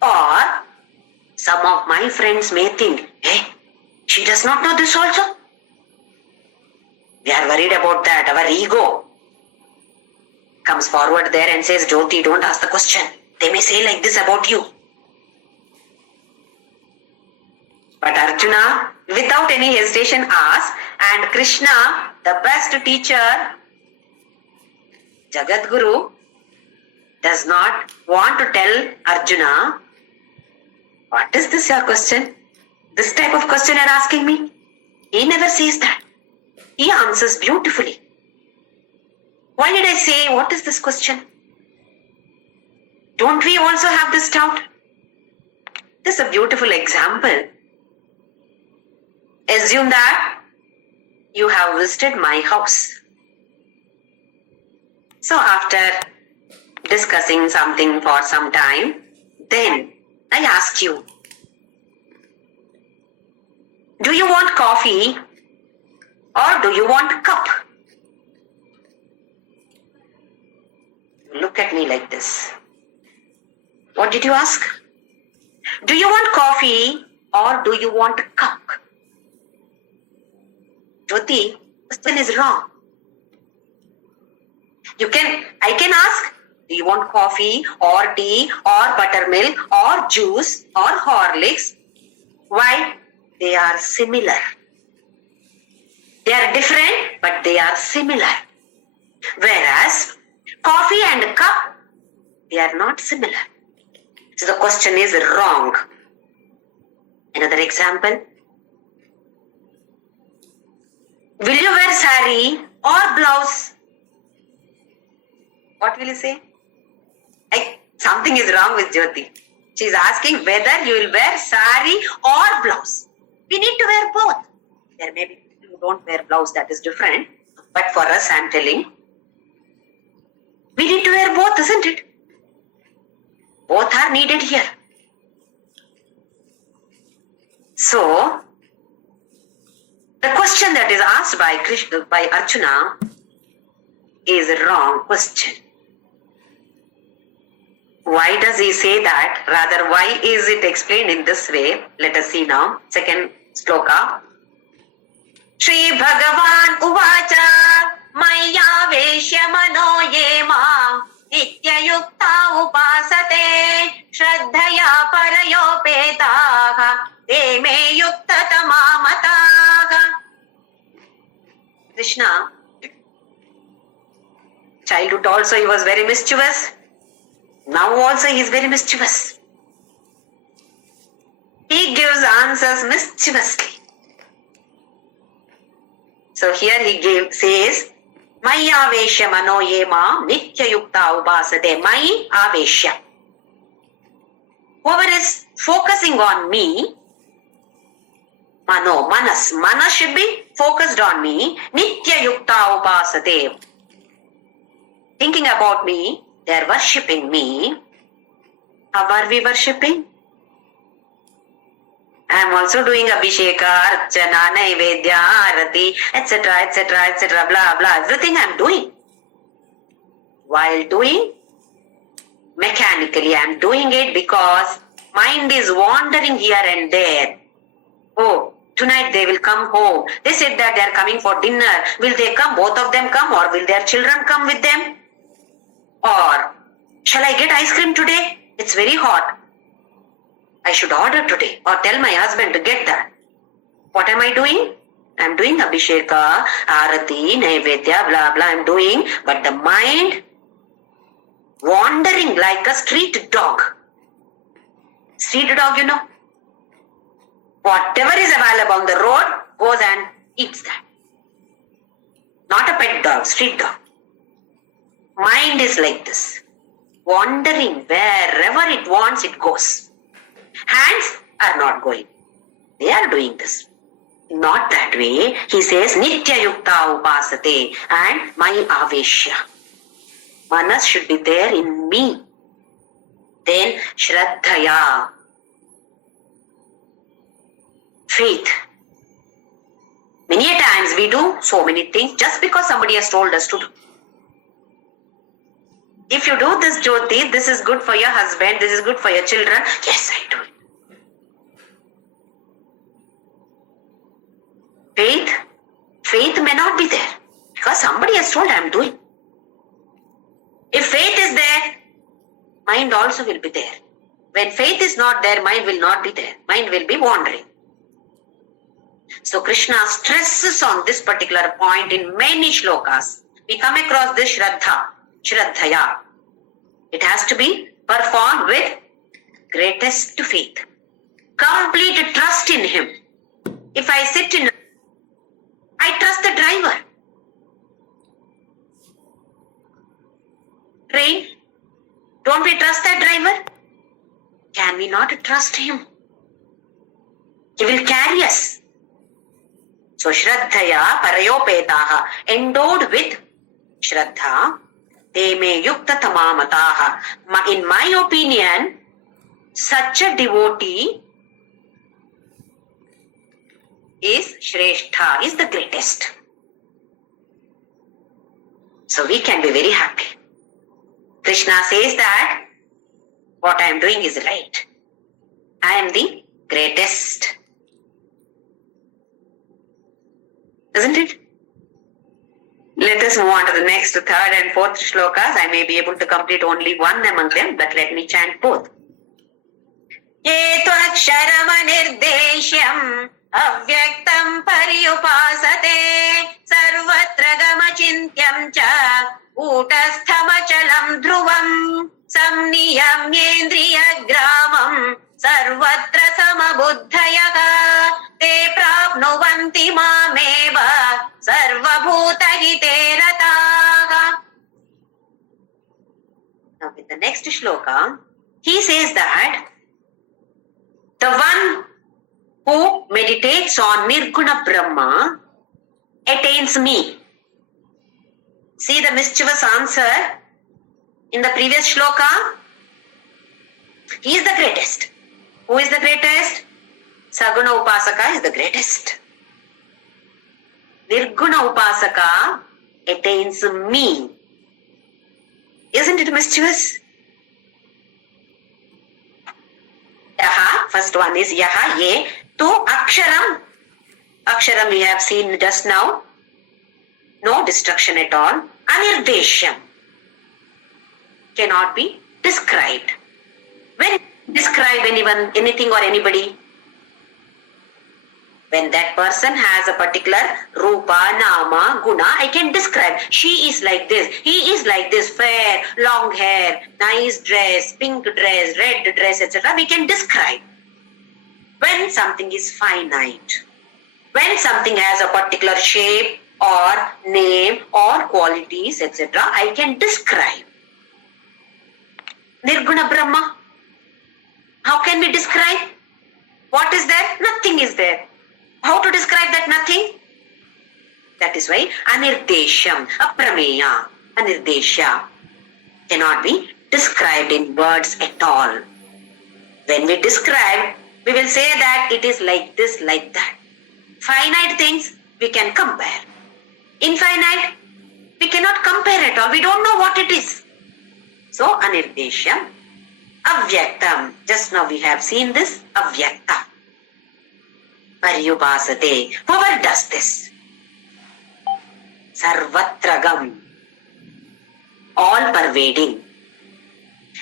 Or some of my friends may think, "Hey, she does not know this also." We are worried about that. Our ego comes forward there and says, "Jyoti, don't ask the question. They may say like this about you." But Arjuna, without any hesitation, asked, and Krishna, the best teacher, Jagadguru, does not want to tell Arjuna, "What is this your question? This type of question you're asking me?" He never says that. He answers beautifully. Why did I say, what is this question? Don't we also have this doubt? This is a beautiful example. Assume that you have visited my house. So after discussing something for some time, then I ask you, do you want coffee or do you want cup? Look at me like this. What did you ask? Do you want coffee or do you want cup? Jyoti, this one is wrong. I can ask, do you want coffee or tea or buttermilk or juice or Horlicks? Why? They are similar. They are different, but they are similar. Whereas coffee and cup, they are not similar. So the question is wrong. Another example. Will you wear sari or blouse? What will you say? Something is wrong with Jyoti. She is asking whether you will wear sari or blouse. We need to wear both. There may be people who don't wear blouse, that is different. But for us, I am telling, we need to wear both, isn't it? Both are needed here. So, the question that is asked by Arjuna is a wrong question. Why does he say that? Rather, why is it explained in this way? Let us see now. Second shloka. Shri Bhagavan Uvacha Maya Veshya Mano Yema Nitya Yukta Upasate Shraddhaya Parayopetaha Te Me Yukta Tamamataha. Krishna, childhood also he was very mischievous. Now also he is very mischievous. He gives answers mischievously. So here he says, Maya Aveshya Mano Yema Nitya Yukta Upasate. Mai Aveshya. Whoever is focusing on me, Manas should be focused on me. Nitya Yukta Upasate. Thinking about me, they are worshipping me. How are we worshipping? I am also doing Abhisheka, Archana, Naivedya, Arati, etc., blah, blah. Everything I am doing. While doing, mechanically I am doing it because mind is wandering here and there. Oh, tonight they will come home. They said that they are coming for dinner. Will they come? Both of them come, or will their children come with them? Or, shall I get ice cream today? It's very hot. I should order today, or tell my husband to get that. What am I doing? I am doing Abhisheka, Arati, Naivedya, blah, blah, I am doing. But the mind wandering like a street dog. Street dog, you know. Whatever is available on the road goes and eats that. Not a pet dog, street dog. Mind is like this. Wandering wherever it wants, it goes. Hands are not going. They are doing this. Not that way. He says, Nitya Yukta Upasate and my Aveshya. Manas should be there in me. Then Shraddhaya. Faith. Many a times we do so many things just because somebody has told us to do. If you do this, Jyoti, this is good for your husband, this is good for your children. Yes, I do it. Faith may not be there because somebody has told I am doing. If faith is there, mind also will be there. When faith is not there, mind will not be there. Mind will be wandering. So Krishna stresses on this particular point in many shlokas. We come across this Shraddhaya. It has to be performed with greatest faith. Complete trust in him. If I sit in, I trust the driver. Train, don't we trust that driver? Can we not trust him? He will carry us. So Shraddhaya Parayopetaha, endowed with Shraddha, Te Me Yukta Tamamataha. In my opinion, such a devotee is Shrestha, is the greatest. So we can be very happy. Krishna says that what I am doing is right. I am the greatest. Isn't it? Let us move on to the next, third and fourth shlokas. I may be able to complete only one among them, but let me chant both. Etvaksharamanirdeshyam avyaktam paryupasate sarvatra gamachintyam cha utasthamachalam dhruvam samniyamyendriyagramam sarvatra samabuddhayaha te prapnuvanti mameva sarvabhutahite rataha. Now with the next shloka, he says that the one who meditates on Nirguna Brahma attains me. See the mischievous answer in the previous shloka? He is the greatest. Who is the greatest? Saguna Upasaka is the greatest. Nirguna Upasaka attains me. Isn't it mischievous? Yaha, first one is Yaha, Ye, to Aksharam. Aksharam we have seen just now. No destruction at all. Anirdeshyam. Cannot be described. When describe anyone, anything or anybody? When that person has a particular rupa, nama, guna, I can describe. She is like this, he is like this, fair, long hair, nice dress, pink dress, red dress, etc. We can describe. When something is finite, when something has a particular shape or name or qualities, etc., I can describe. Nirguna Brahma, how can we describe? What is there? Nothing is there. How to describe that nothing? That is why anirdeshyam, aprameya, anirdeshya cannot be described in words at all. When we describe, we will say that it is like this, like that. Finite things we can compare. Infinite, we cannot compare at all. We don't know what it is. So anirdeshyam, avyaktam. Just now we have seen this, avyakta. Paryupasate. Whoever does this? Sarvatragam. All pervading.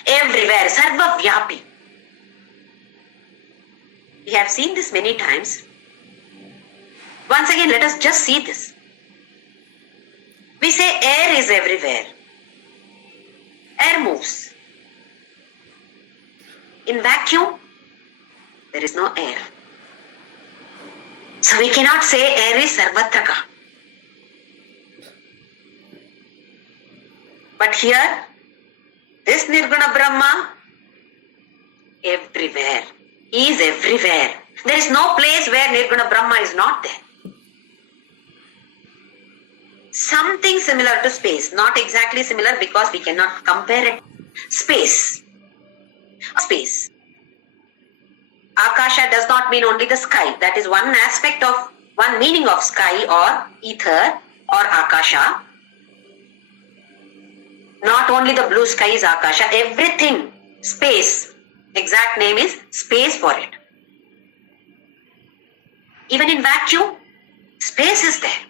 Everywhere. Sarvavyapi. We have seen this many times. Once again, let us just see this. We say air is everywhere. Air moves. In vacuum, there is no air. So we cannot say air is sarvatraka. But here, this Nirguna Brahma, everywhere. He is everywhere. There is no place where Nirguna Brahma is not there. Something similar to space. Not exactly similar because we cannot compare it. Space. Space. Akasha does not mean only the sky. That is one aspect of, one meaning of sky or ether or Akasha. Not only the blue sky is Akasha. Everything. Space. Exact name is space for it. Even in vacuum, space is there.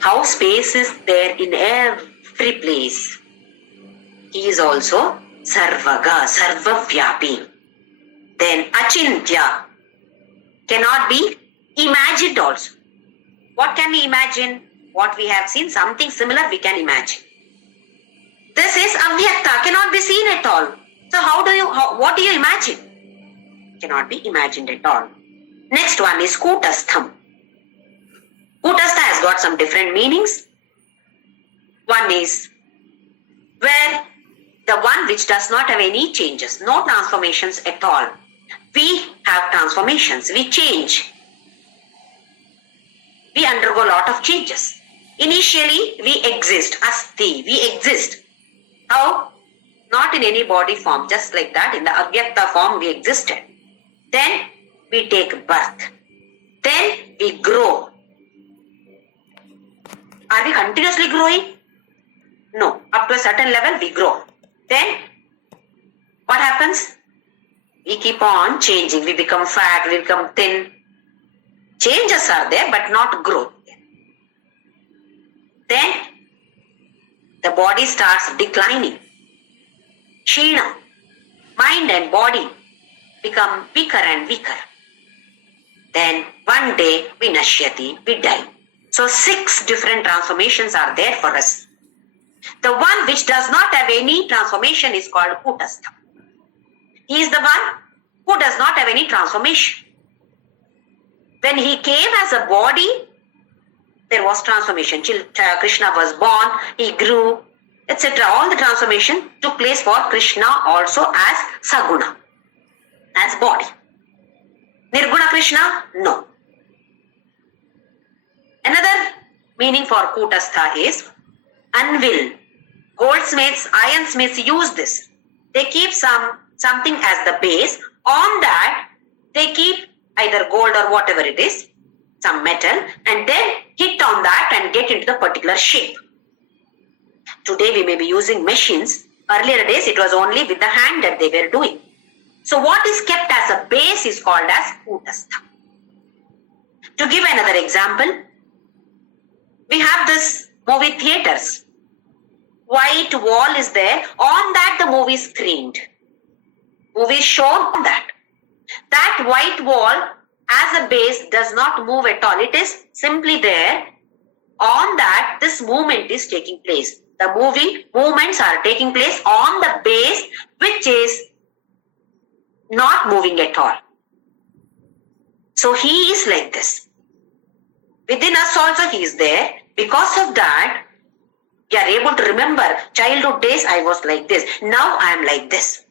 How space is there in every place. He is also Sarvaga, Sarvavyapi. Then Achintya cannot be imagined also. What can we imagine? What we have seen, something similar we can imagine. This is Avyakta, cannot be seen at all. So what do you imagine? Cannot be imagined at all. Next one is Kutastham. Kutastha has got some different meanings. One is where the one which does not have any changes, no transformations at all. We have transformations, we change. We undergo a lot of changes. Initially, we exist, asti, we exist. How? Not in any body form, just like that. In the Avyakta form, we existed. Then we take birth. Then we grow. Are we continuously growing? No. Up to a certain level, we grow. Then, what happens? We keep on changing. We become fat, we become thin. Changes are there, but not growth. Then the body starts declining. Kshina, mind and body become weaker and weaker. Then one day vinashyati, we die. So 6 different transformations are there for us. The one which does not have any transformation is called Kutastha. He is the one who does not have any transformation. When he came as a body, there was transformation. Krishna was born, he grew, etc. All the transformation took place for Krishna also as Saguna, as body. Nirguna Krishna? No. Another meaning for Kutastha is unwill. Goldsmiths, ironsmiths use this. They keep something as the base. On that, they keep either gold or whatever it is, some metal, and then hit on that and get into the particular shape. Today we may be using machines. Earlier days it was only with the hand that they were doing. So what is kept as a base is called as Kutastha. To give another example, we have this movie theaters. White wall is there. On that the movie is screened. Movie is shown on that. That white wall as a base does not move at all. It is simply there. On that this movement is taking place. The movie movements are taking place on the base which is not moving at all. So he is like this. Within us also he is there. Because of that, we are able to remember childhood days I was like this. Now I am like this.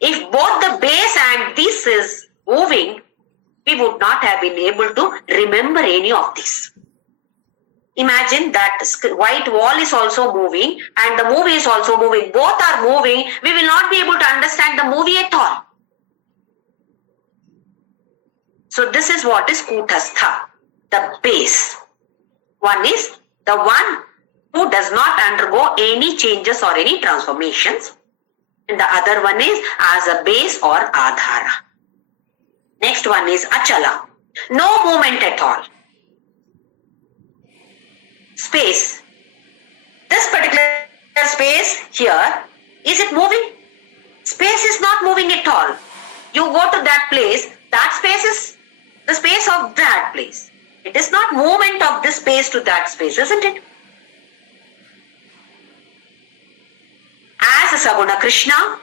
If both the base and this is moving, we would not have been able to remember any of this. Imagine that white wall is also moving and the movie is also moving. Both are moving. We will not be able to understand the movie at all. So this is what is Kutastha, the base. One is the one who does not undergo any changes or any transformations. And the other one is as a base or adhara. Next one is achala. No movement at all. Space. This particular space here, is it moving? Space is not moving at all. You go to that place, that space is the space of that place. It is not movement of this space to that space, isn't it? As a Saguna Krishna,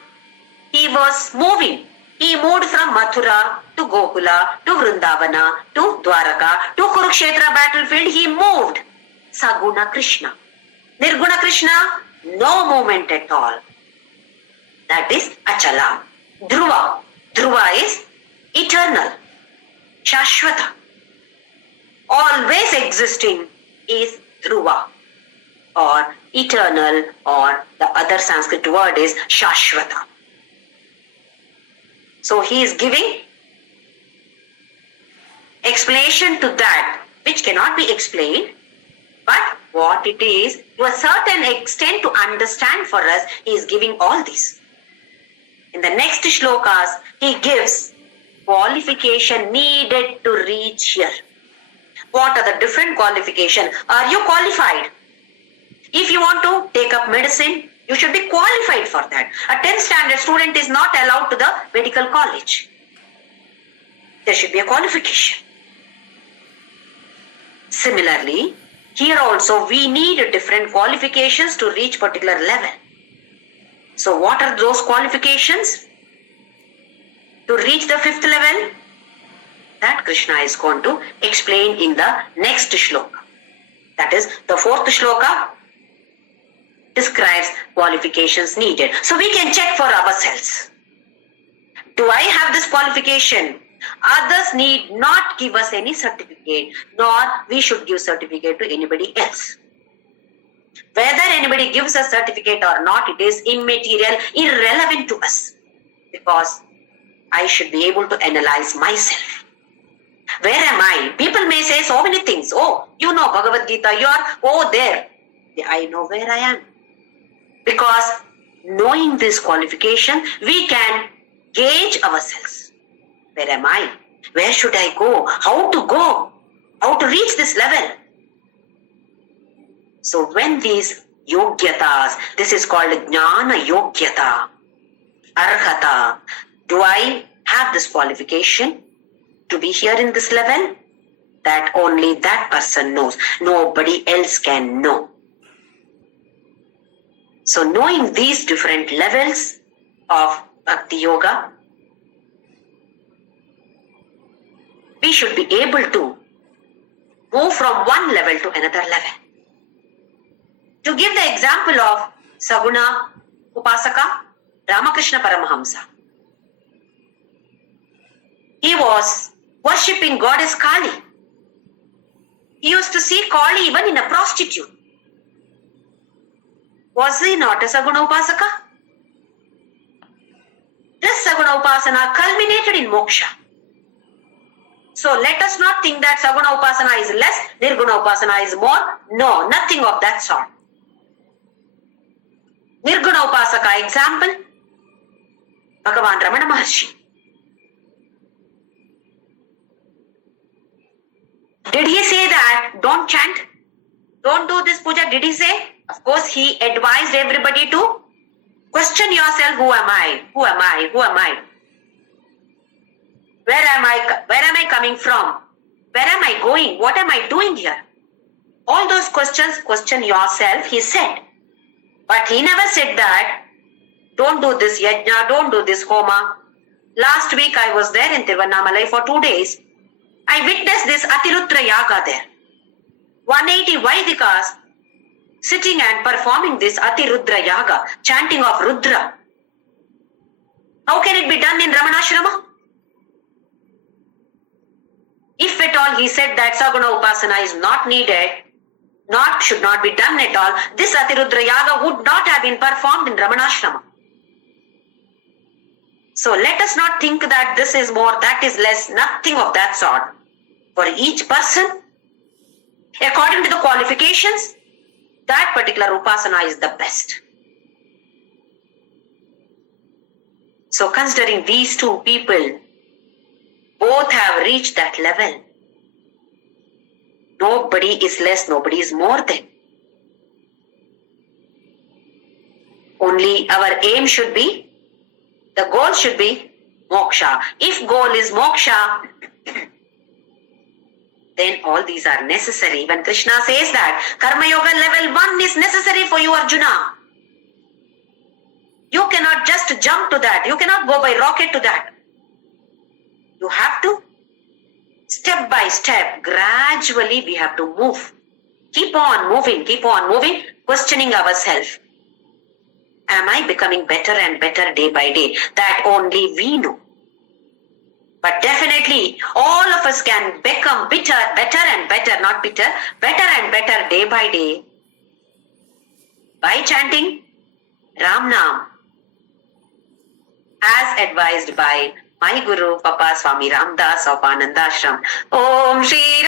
he was moving. He moved from Mathura to Gokula to Vrindavana to Dwaraka to Kurukshetra battlefield. He moved. Saguna Krishna. Nirguna Krishna, no movement at all. That is Achala. Dhruva. Dhruva is eternal. Shashvata. Always existing is Dhruva or eternal, or the other Sanskrit word is Shashvata. So he is giving explanation to that which cannot be explained, but what it is to a certain extent to understand for us, he is giving all this. In the next shlokas, he gives qualification needed to reach here. What are the different qualifications? Are you qualified? If you want to take up medicine, you should be qualified for that. A 10th standard student is not allowed to the medical college. There should be a qualification. Similarly, here also we need different qualifications to reach particular level. So what are those qualifications? To reach the 5th level, that Krishna is going to explain in the next shloka. That is, the 4th shloka describes qualifications needed. So we can check for ourselves. Do I have this qualification? Others need not give us any certificate, nor we should give certificate to anybody else. Whether anybody gives a certificate or not, it is immaterial, irrelevant to us. Because I should be able to analyze myself. Where am I? People may say so many things. Oh, you know Bhagavadgita, you are, there. I know where I am. Because knowing this qualification, we can gauge ourselves. Where am I? Where should I go? How to go? How to reach this level? So when these yogyatas, this is called jnana yogyata, arhata. Do I have this qualification to be here in this level? That only that person knows. Nobody else can know. So knowing these different levels of Bhakti Yoga, we should be able to move from one level to another level. To give the example of Saguna Upasaka, Ramakrishna Paramahamsa. He was worshipping goddess Kali. He used to see Kali even in a prostitute. Was he not a Saguna Upasaka? This Saguna Upasana culminated in moksha. So let us not think that Saguna Upasana is less, Nirguna Upasana is more. No, nothing of that sort. Nirguna Upasaka example, Bhagavan Ramana Maharshi. Did he say that don't chant, don't do this puja? Did he say? Of course, he advised everybody to question yourself, who am I? Who am I? Who am I? Where am I coming from? Where am I going? What am I doing here? All those questions, question yourself, he said. But he never said that, don't do this yajna, don't do this homa. Last week I was there in Tiruvannamalai for 2 days. I witnessed this Atirudra Yaga there. 180 Vaidikas sitting and performing this Atirudra Yaga, chanting of Rudra. How can it be done in Ramanashrama? If at all he said that Saguna Upasana is not needed, should not be done at all, this Atirudra Yaga would not have been performed in Ramanashrama. So let us not think that this is more, that is less, nothing of that sort. For each person, according to the qualifications, that particular Upasana is the best. So considering these two people, both have reached that level. Nobody is less, nobody is more than. Only our aim should be, the goal should be moksha. If goal is moksha, then all these are necessary. When Krishna says that Karma Yoga level 1 is necessary for you, Arjuna. You cannot just jump to that. You cannot go by rocket to that. You have to, step by step, gradually we have to move. Keep on moving, questioning ourselves. Am I becoming better and better day by day? That only we know. But definitely, all of us can become better and better, not bitter, better and better day by day by chanting Ram Nam as advised by my Guru, Papa Swami Ramdas of Anandashram. Om Shri